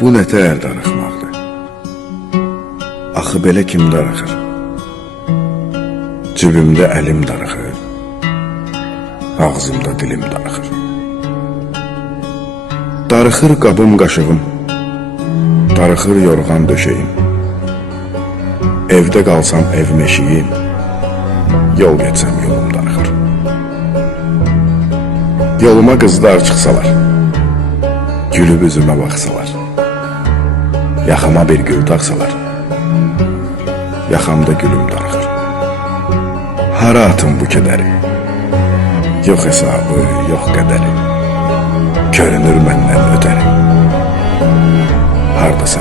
Bu nətər darıxmaqdır? Axı belə kim darıxır? Cibimdə əlim darıxır, ağzımda dilim darıxır. Darıxır qabım qaşığım, darıxır yorğan döşəyim. Evdə qalsam ev meşiyim, yol getsəm yolum darıxır. Yoluma qızlar çıxsalar, gülüb üzümə baxsalar, yaxama bir gül taxsalar, yaxamda gülüm darıxır. Hara atım bu kədəri? Yox hesabı, yox qədəri. Görünür məndən ötəri. Hardasa